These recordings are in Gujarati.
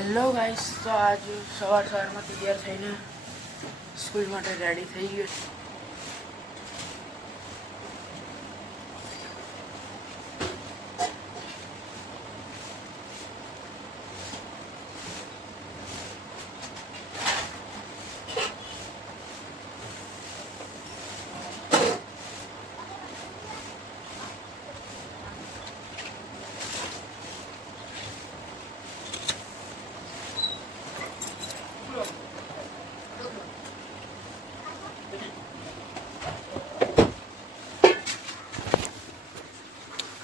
હેલો ગાઈસ, તો આજ સવારમાં તૈયાર થઈને સ્કૂલ માટે રેડી થઈ ગયો છું.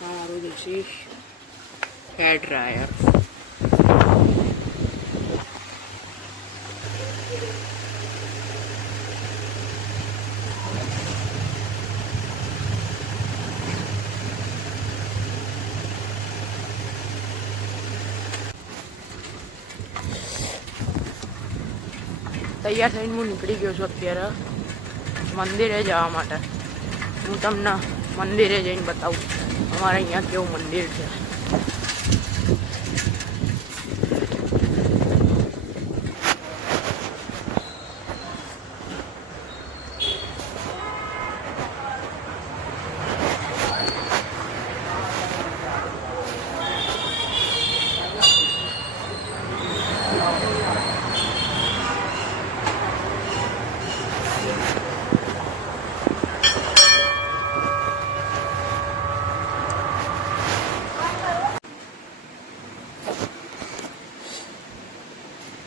મારું દેશી હેર ડ્રાયર તૈયાર થઈને હું નીકળી ગયો છું અત્યારે મંદિરે જવા માટે. હું તમને મંદિરે જઈને બતાવું અમારે અહીંયા કેવું મંદિર છે.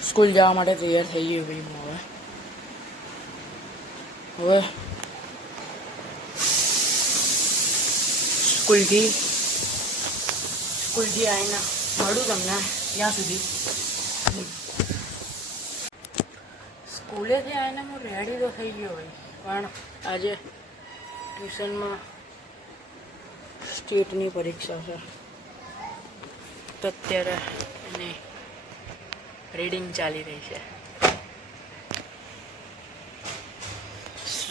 સ્કૂલ જવા માટે તૈયાર થઈ ગયું ભાઈ હું હવે સ્કૂલથી આવીને મળું તમને ત્યાં સુધી. સ્કૂલેથી આવીને હું રેડી તો થઈ ગયો ભાઈ, પણ આજે ટ્યુશનમાં સ્ટેટની પરીક્ષા છે તો અત્યારે એની રીડિંગ ચાલી રહી છે.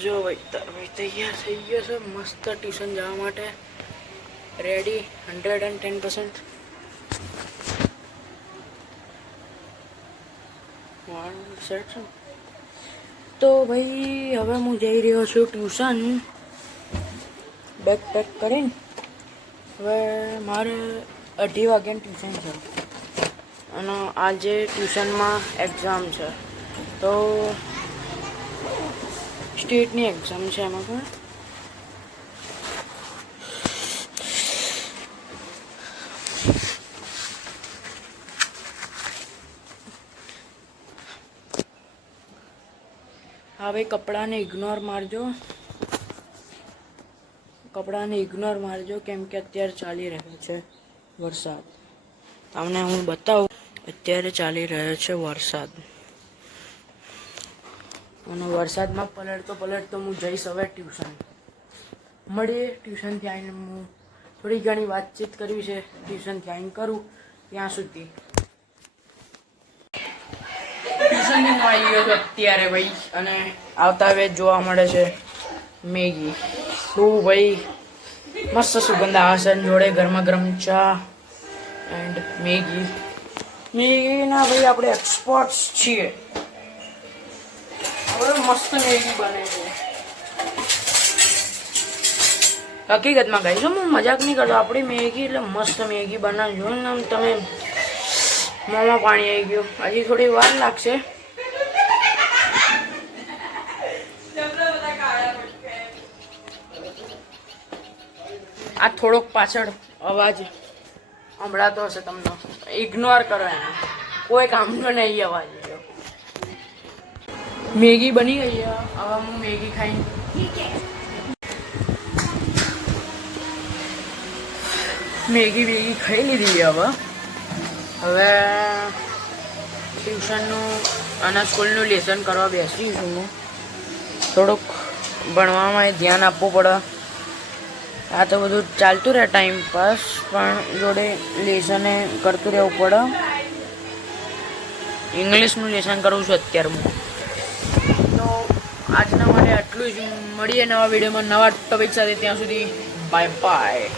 જો ભાઈ તૈયાર થઈ ગયો છે મસ્ત ટ્યુશન જવા માટે, રેડી 110%. તો ભાઈ હવે હું જઈ રહ્યો છું ટ્યુશન. બેગ પેક કરીને હવે મારે 2:30 વાગ્યાની ટ્યુશન છે અને આજે ટ્યુશનમાં એક્ઝામ છે, તો સ્ટેટની એક્ઝામ છે. એમાં પણ હા ભાઈ, કપડાને ઇગ્નોર મારજો કેમ કે અત્યારે ચાલી રહ્યો છે વરસાદ. તમને હું બતાવું, અત્યારે ચાલી રહ્યો છે વરસાદ અને વરસાદમાં પલટતો હું જઈશ હવે ટ્યુશન. મળીએ ટ્યુશનથી આવીને. હું થોડી ઘણી વાતચીત કરવી છે, ટ્યુશનથી આવીને કરું. ત્યાં સુધી ટ્યુશનથી હું આવી ગયો છું અત્યારે ભાઈ, અને આવતા વેજ જોવા મળે છે મેગી. શું ભાઈ મસ્ત સુગંધ આવે છે, જોડે ગરમા ગરમ ચા એન્ડ મેગીના ભાઈ આપણે એક્સપર્ટ્સ છીએ. હવે મસ્ત મેગી બને છે. હકીકતમાં કહીશ, હું મજાક નહીં કરતો. આપણી મેગી એટલે મસ્ત મેગી બનાવજો ને તમે મોંમાં પાણી આવી ગયું. હજી થોડી વાર લાગશે. આ થોડોક પાછળ અવાજ સંભળાતો હશે તમને, ઇગ્નોર કરો એને, કોઈ કામનો નહીં અવાજ. મેગી બની ગઈ છે. હવે હું મેગી ખાઈને મેગી ખાઈ લીધી. હવે ટ્યુશનનું અને સ્કૂલનું લેસન કરવા બેસી છું હું. થોડુંક ભણવામાં ધ્યાન આપવું પડે. આ તો બધું ચાલતું રહે ટાઈમ પાસ, પણ જોડે લેસને કરતું રહેવું પડે. ઇંગ્લિશનું લેસન કરું છું અત્યારે હું. તો આજના માટે આટલું જ. મળીએ નવા વિડીયોમાં નવા ટોપિક સાથે. ત્યાં સુધી બાય બાય.